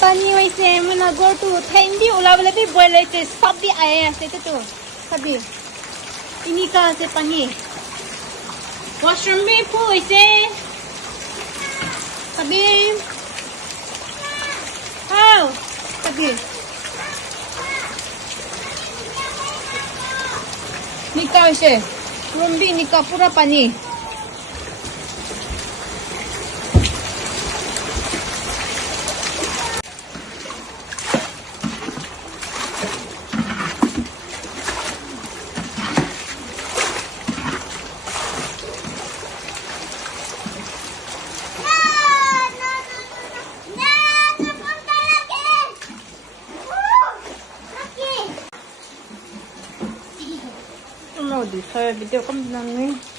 पानी वैसे मना go to ठंडी उला वाला भी boil लेते सब भी आए ऐसे तो सभी इन्हीं का से पानी washroom में फू वैसे सभी हाँ सभी निका वैसे रूम भी निका पूरा पानी di saya video kan benang nih